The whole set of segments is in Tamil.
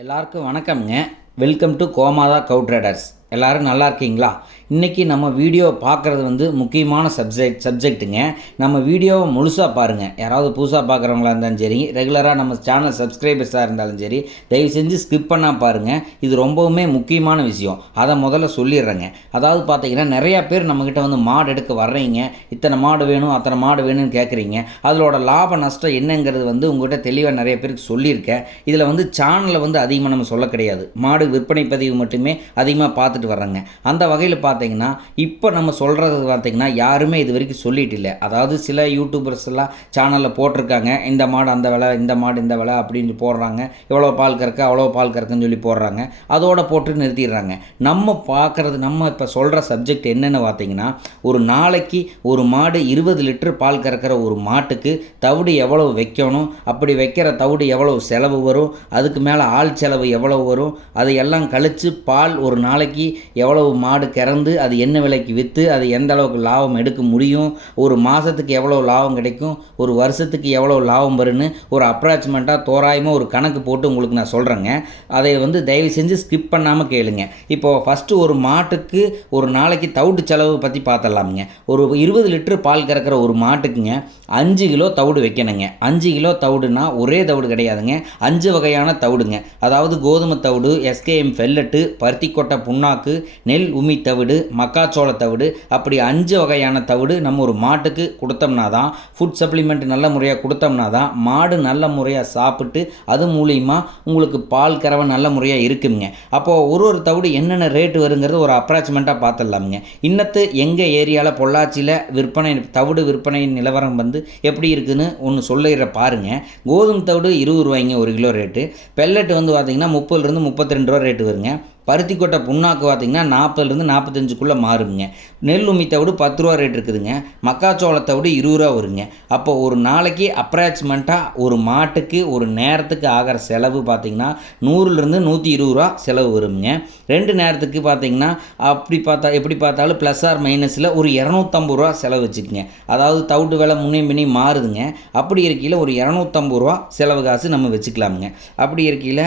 எல்லாருக்கும் வணக்கம்ங்க. Welcome to Gomatha cow traders எல்லோரும் நல்லா இருக்கீங்களா? இன்றைக்கி நம்ம வீடியோ பார்க்குறது வந்து முக்கியமான சப்ஜெக்ட் சப்ஜெக்ட்டுங்க நம்ம வீடியோவை முழுசாக பாருங்கள் யாராவது புதுசாக பார்க்குறவங்களா இருந்தாலும் சரி ரெகுலராக நம்ம சேனல் சப்ஸ்கிரைபர்ஸாக இருந்தாலும் சரி தயவு செஞ்சு ஸ்கிப் பண்ணால் பாருங்கள் இது ரொம்பவுமே முக்கியமான விஷயம். அதை முதல்ல சொல்லிடுறேங்க. அதாவது பார்த்தீங்கன்னா நிறையா பேர் நம்மக்கிட்ட வந்து மாடு எடுக்க வர்றீங்க. இத்தனை மாடு வேணும் அத்தனை மாடு வேணும்னு கேட்குறீங்க. அதோட லாப நஷ்டம் என்னங்கிறது வந்து உங்கள்கிட்ட தெளிவாக நிறைய பேருக்கு சொல்லியிருக்கேன். இதில் வந்து சேனலை வந்து அதிகமாக நம்ம சொல்ல கிடையாது. மாடு விற்பனை பதிவு மட்டுமே அதிகமாக பார்த்து பார்த்துட்டு வர்றாங்க. அந்த வகையில் பார்த்தீங்கன்னா இப்போ நம்ம சொல்கிறது பார்த்தீங்கன்னா யாருமே இது வரைக்கும் சொல்லிட்டு இல்லை. அதாவது சில யூடியூபர்ஸ் எல்லாம் சேனலில் போட்டிருக்காங்க. இந்த மாடு அந்த விலை இந்த மாடு இந்த விலை அப்படின்னு போடுறாங்க. எவ்வளோ பால் கறக்க அவ்வளோ பால் கறக்குன்னு சொல்லி போடுறாங்க. அதோட போட்டு நிறுத்திடுறாங்க. நம்ம பார்க்குறது நம்ம இப்போ சொல்கிற சப்ஜெக்ட் என்னென்னு பார்த்தீங்கன்னா ஒரு நாளைக்கு ஒரு மாடு இருபது லிட்டர் பால் கறக்கிற ஒரு மாட்டுக்கு தவிடு எவ்வளவு வைக்கணும்? அப்படி வைக்கிற தவிடு எவ்வளவு செலவு வரும்? அதுக்கு மேலே ஆள் செலவு எவ்வளவு வரும்? அதையெல்லாம் கழித்து பால் ஒரு நாளைக்கு எவ்வளவு மாடு கறந்து அது என்ன விலைக்கு விற்று அது எந்த அளவுக்கு லாபம் எடுக்க முடியும் ஒரு மாதத்துக்கு எவ்வளோ லாபம் கிடைக்கும் ஒரு வருஷத்துக்கு எவ்வளோ லாபம் வரும்னு ஒரு அப்ராச்மெண்ட்டாக தோராயமாக ஒரு கணக்கு போட்டு உங்களுக்கு நான் சொல்கிறேங்க அதை வந்து தயவு செஞ்சு ஸ்கிப் பண்ணாமல் கேளுங்க. இப்போது ஃபஸ்ட்டு ஒரு மாட்டுக்கு ஒரு நாளைக்கு தவிடு செலவு பற்றி பார்த்துடலாமுங்க ஒரு இருபது லிட்டர் பால் கறக்கிற ஒரு மாட்டுக்குங்க அஞ்சு கிலோ தவிடு வைக்கணுங்க. அஞ்சு கிலோ தவிடுனா ஒரே தவிடு கிடையாதுங்க. அஞ்சு வகையான தவிடுங்க. அதாவது கோதுமை தவிடு எஸ்கேஎம் ஃபெல்லட்டு பருத்திக்கொட்டை கொட்டை புண்ணாக்கு நெல் உமி தவிடு மக்காச்சோள தவிடு அப்படி அஞ்சு வகையான தவிடு நம்ம ஒரு மாட்டுக்கு கொடுத்தோம்னா தான் ஃபுட் சப்ளிமெண்ட் நல்ல முறையாக கொடுத்தோம்னா தான் மாடு நல்ல முறையாக சாப்பிட்டு அது மூலியமாக உங்களுக்கு பால் கறவை நல்ல முறையாக இருக்குங்க அப்போது ஒரு ஒரு தவிடு என்னென்ன ரேட்டு வருங்கிறது ஒரு அப்ராச்மெண்ட்டாக பார்த்துடலாமுங்க. இன்னத்து எங்கள் ஏரியாவில் பொள்ளாச்சியில் விற்பனை தவிடு விற்பனை நிலவரம் வந்து எப்படி இருக்குதுன்னு ஒன்று சொல்லிடுற பாருங்க. கோதுமை தவிடு இருபது ரூபாய்ங்க ஒரு கிலோ ரேட்டு பெல்லட் வந்து பார்த்தீங்கன்னா முப்பதுலேருந்து முப்பத்தி ரெண்டு ரூபா ரேட்டு வருங்க. பருத்தி கொட்டை புண்ணாக்கு பார்த்தீங்கன்னா நாற்பதுலேருந்து நாற்பத்தஞ்சுக்குள்ளே மாறுங்க. நெல் உமித்தை விட பத்து ரூபா ரேட் இருக்குதுங்க. மக்காச்சோளத்தை விட இருபது ரூபா வருங்க. அப்போ ஒரு நாளைக்கு அப்ராக்சிமெண்ட்டாக ஒரு மாட்டுக்கு ஒரு நேரத்துக்கு ஆகிற செலவு பார்த்தீங்கன்னா நூறுலேருந்து நூற்றி இருபது ரூபா செலவு வருங்க. ரெண்டு நேரத்துக்கு பார்த்தீங்கன்னா அப்படி பார்த்தா எப்படி பார்த்தாலும் ப்ளஸ் ஆர் மைனஸில் ஒரு இரநூத்தம்பது ரூபா செலவு வச்சுக்கோங்க. அதாவது தவிட்டு விலை முன்னையும் பின்னே மாறுதுங்க. அப்படி இருக்கையில் ஒரு இரநூத்தம்பது ரூபா செலவு காசு நம்ம வச்சுக்கலாமுங்க. அப்படி இருக்கையில்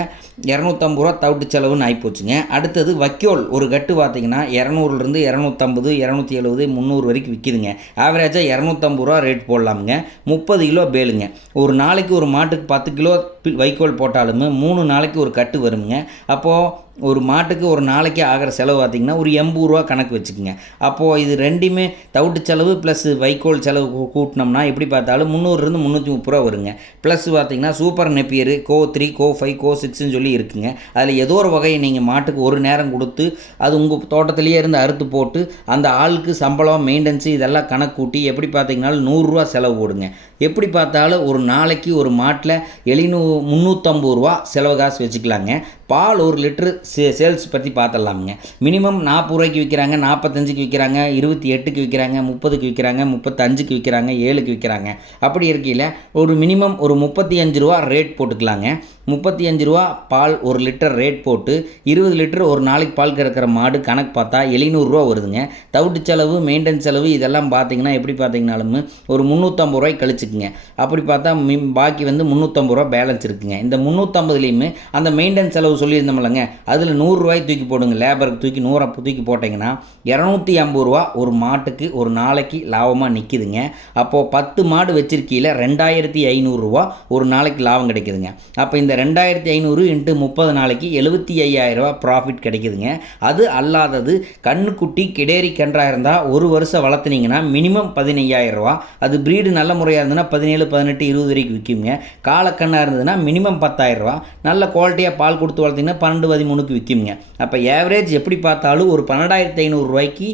இரநூத்தம்பது ரூபா தவிட்டு செலவுன்னு ஆகிப்போச்சுங்க அடுத்தது வைக்கோல். ஒரு கட்டு பார்த்தீங்கன்னா இரநூறுலேருந்து இரநூத்தம்பது இரநூத்தி எழுபது முந்நூறு வரைக்கும் விற்கிதுங்க ஆவரேஜாக இரநூத்தம்பது ரூபா ரேட் போடலாமுங்க. முப்பது கிலோ பேலுங்க. ஒரு நாளைக்கு ஒரு மாட்டுக்கு பத்து கிலோ வைக்கோல் போட்டாலுமே மூணு நாளைக்கு ஒரு கட்டு வருங்க அப்போது ஒரு மாட்டுக்கு ஒரு நாளைக்கு ஆகிற செலவு பார்த்திங்கன்னா ஒரு எண்பது ரூபா கணக்கு வச்சுக்கோங்க. அப்போது இது ரெண்டுமே தவிட்டு செலவு ப்ளஸ் வைக்கோல் செலவு கூட்டினோம்னா எப்படி பார்த்தாலும் முந்நூறுலேருந்து முந்நூற்றி முப்பது ரூபா வருங்க. ப்ளஸ் பார்த்தீங்கன்னா super napier CO three CO five CO சிக்ஸ்ன்னு சொல்லி இருக்குங்க. அதில் ஏதோ ஒரு வகையை நீங்கள் மாட்டுக்கு ஒரு நேரம் கொடுத்து அது உங்கள் தோட்டத்திலேயே இருந்து அறுத்து போட்டு அந்த ஆளுக்கு சம்பளம் மெயின்டெனன்ஸு இதெல்லாம் கணக்கு கூட்டி எப்படி பார்த்தீங்கனாலும் நூறுரூவா செலவு போடுங்க. எப்படி பார்த்தாலும் ஒரு நாளைக்கு ஒரு மாட்டில் எழுநூறு முந்நூற்றம்பது ரூபா செலவு காசு வச்சுக்கலாங்க. பால் ஒரு லிட்ரு சே சேல்ஸ் பற்றி பார்த்துடலாமுங்க மினிமம் நாற்பது ரூபாய்க்கு விற்கிறாங்க நாற்பத்தஞ்சுக்கு விற்கிறாங்க இருபத்தி எட்டுக்கு விற்கிறாங்க முப்பதுக்கு விற்கிறாங்க முப்பத்தஞ்சுக்கு விற்கிறாங்க ஏழுக்கு விற்கிறாங்க அப்படி இருக்கையில் ஒரு மினிமம் ஒரு முப்பத்தி அஞ்சு ரூபா ரேட் போட்டுக்கலாங்க. முப்பத்தி அஞ்சு ரூபா பால் ஒரு லிட்டர் ரேட் போட்டு இருபது லிட்டர் ஒரு நாளைக்கு பால் கறக்கிற மாடு கணக்கு பார்த்தா எழுநூறுரூவா வருதுங்க. தவிட்டு செலவு மெயின்டெனன்ஸ் செலவு இதெல்லாம் பார்த்தீங்கன்னா எப்படி பார்த்தீங்கனாலும் ஒரு முந்நூற்றம்பது ரூபாய்க்கு கழிச்சுக்குங்க. அப்படி பார்த்தா மி பாக்கி வந்து முந்நூற்றம்பது ரூபா பேலன்ஸ் இருக்குங்க இந்த முந்நூற்றம்பதுலேயுமே அந்த மெயின்டெனன்ஸ் செலவு சொல்லியிருந்தோம்லங்க அதில் நூறுரூவாய் தூக்கி போடுங்க. லேபருக்கு தூக்கி நூறை தூக்கி போட்டிங்கன்னா இரநூத்தி ஐம்பது ரூபா ஒரு மாட்டுக்கு ஒரு நாளைக்கு லாபமாக நிற்கிதுங்க அப்போது பத்து மாடு வச்சிருக்கையில் ரெண்டாயிரத்தி ஐநூறுரூவா ஒரு நாளைக்கு லாபம் கிடைக்குதுங்க. அப்போ இந்த ரெண்டாயிரத்தி ஐநூறு இன்ட்டு முப்பது நாளைக்கு எழுபத்தி ஐயாயிரரூவா ப்ராஃபிட் கிடைக்குதுங்க. அது அல்லாதது கண்ணுக்குட்டி கிடேரி கன்றாக இருந்தால் ஒரு வருஷம் வளர்த்துனீங்கன்னா மினிமம் பதினையாயிரரூவா அது ப்ரீடு நல்ல முறையாக இருந்ததுன்னா பதினேழு பதினெட்டு இருபது வரைக்கும் விற்குங்க காலக்கண்ணாக இருந்ததுன்னா மினிமம் பத்தாயிரரூவா நல்ல குவாலிட்டியாக பால் கொடுத்து வளர்த்தீங்கன்னா பன்னெண்டு பதிமூணுக்கு விற்குங்க அப்போ ஏவரேஜ் எப்படி பார்த்தாலும் ஒரு பன்னெண்டாயிரத்தி ஐநூறுரூவாய்க்கு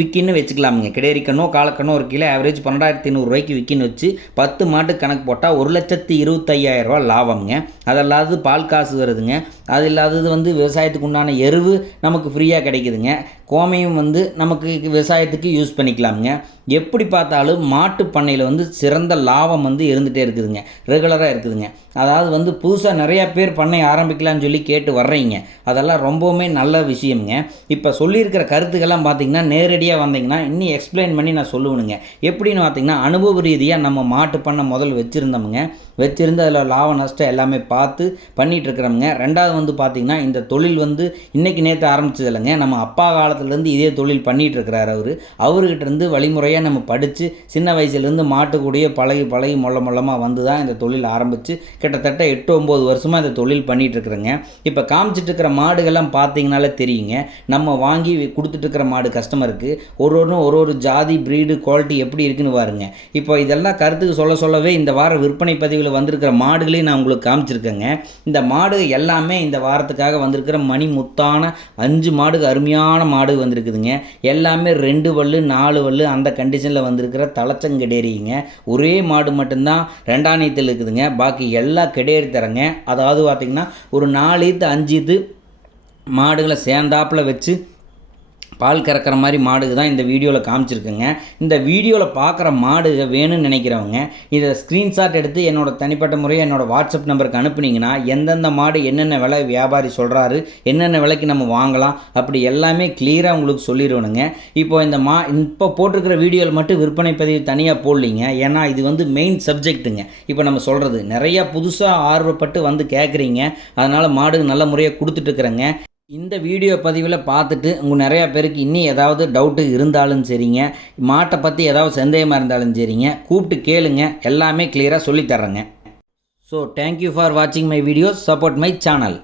விற்கின்னு வச்சுக்கலாமுங்க. கிடேரி காலக்கணும் ஒரு கிலோ ஆவரேஜ் பன்னெண்டாயிரத்தி ஐநூறுரூவாய்க்கு விற்கின்னு வச்சு பத்து மாட்டு கணக்கு போட்டால் ஒரு லட்சத்தி இருபத்தையாயிரரூவா லாபம்ங்க. அதல்லாதது பால் காசு வருதுங்க. அது இல்லாதது வந்து விவசாயத்துக்கு உண்டான எருவு நமக்கு ஃப்ரீயாக கிடைக்குதுங்க. கோமையும் வந்து நமக்கு விவசாயத்துக்கு யூஸ் பண்ணிக்கலாமுங்க. எப்படி பார்த்தாலும் மாட்டு பண்ணையில் வந்து சிறந்த லாபம் வந்து இருந்துகிட்டே இருக்குதுங்க. ரெகுலராக இருக்குதுங்க. அதாவது வந்து புதுசாக நிறையா பேர் பண்ணை ஆரம்பிக்கலாம்னு சொல்லி கேட்டு வர்றீங்க. அதெல்லாம் ரொம்பவுமே நல்ல விஷயம்ங்க. இப்போ சொல்லியிருக்கிற கருத்துக்கெல்லாம் பார்த்தீங்கன்னா நேரடியாக வந்தீங்கன்னா இன்னும் எக்ஸ்பிளைன் பண்ணி நான் சொல்லுவேனுங்க. எப்படின்னு பார்த்தீங்கன்னா அனுபவ ரீதியாக நம்ம மாட்டு பண்ணை முதல் வச்சுருந்தோமுங்க. வச்சுருந்து அதில் லாப நஷ்டம் எல்லாமே பார்த்து பண்ணிகிட்ருக்குறோமுங்க ரெண்டாவது வந்து பார்த்திங்கன்னா இந்த தொழில் வந்து இன்றைக்கி நேற்று ஆரம்பிச்சது இல்லைங்க நம்ம அப்பா காலத்துலேருந்து இதே தொழில் பண்ணிகிட்ருக்கிறார் அவர். அவர்கிட்ட இருந்து வழிமுறையாக நம்ம படித்து சின்ன வயசுலேருந்து மாட்டுக்கூடிய பழகி பழகி மொள்ள மொல்லமாக வந்து தான் இந்த தொழில் ஆரம்பித்து கிட்டத்தட்ட எட்டு ஒம்பது வருஷமாக இந்த தொழில் பண்ணிகிட்ருக்குறேங்க இப்போ காமிச்சிட்டு இருக்கிற மாடுகள்லாம் பார்த்தீங்கனாலே தெரியுங்க. நம்ம வாங்கி கொடுத்துட்ருக்கிற மாடு கஸ்டமருக்கு ஒரு ஒன்றும் ஒரு ஒரு ஜாதி ப்ரீடு குவாலிட்டி எப்படி இருக்குன்னு பாருங்க. இப்போ இதெல்லாம் கருத்துக்கு சொல்ல சொல்லவே இந்த வார விற்பனை பதிவில் வந்திருக்கிற மாடுகளையும் நான் உங்களுக்கு காமிச்சிருக்கேங்க. இந்த மாடு எல்லாமே இந்த வாரத்துக்காக வந்திருக்கிற மணி முத்தான அஞ்சு மாடுக்கு அருமையான மாடு வந்திருக்குதுங்க. எல்லாமே ரெண்டு வல்லு நாலு வல்லு அந்த கண்டிஷனில் வந்திருக்கிற தலைச்சங்கடேரிங்க. ஒரே மாடு மட்டும்தான் ரெண்டாணியத்தில் இருக்குதுங்க. பாக்கி எல்லா கெடேரி தரங்க அதாவது பார்த்திங்கன்னா ஒரு நாலு இது அஞ்சு இது மாடுகளை சேர்ந்தாப்பில் வச்சு பால் கறக்கிற மாதிரி மாடுக்கு தான் இந்த வீடியோவில் காமிச்சிருக்குங்க. இந்த வீடியோவில் பார்க்குற மாடு வேணும்னு நினைக்கிறவங்க இதை ஸ்க்ரீன்ஷாட் எடுத்து என்னோடய தனிப்பட்ட முறையை என்னோடய வாட்ஸ்அப் நம்பருக்கு அனுப்புனீங்கன்னா எந்தெந்த மாடு என்னென்ன விலை வியாபாரி சொல்கிறாரு என்னென்ன விலைக்கு நம்ம வாங்கலாம் அப்படி எல்லாமே கிளியராக உங்களுக்கு சொல்லிடுவணுங்க இப்போ இந்த மா இப்போ போட்டிருக்கிற வீடியோவில் மட்டும் விற்பனை பதிவு தனியாக போடலிங்க. ஏன்னா இது வந்து மெயின் சப்ஜெக்ட்டுங்க இப்போ நம்ம சொல்கிறது நிறையா புதுசாக ஆர்வப்பட்டு வந்து கேட்குறீங்க அதனால் மாடு நல்ல முறையாக கொடுத்துட்ருக்குறேங்க இந்த வீடியோ பதிவில் பார்த்துட்டு உங்கள் நிறையா பேருக்கு இன்னும் ஏதாவது டவுட்டு இருந்தாலும் சரிங்க. மாட்டை பற்றி ஏதாவது சந்தேகமாக இருந்தாலும் சரிங்க. கூப்பிட்டு கேளுங்க. எல்லாமே கிளியராக சொல்லித்தர்றேங்க ஸோ தேங்க்யூ ஃபார் வாட்சிங் my video support my channel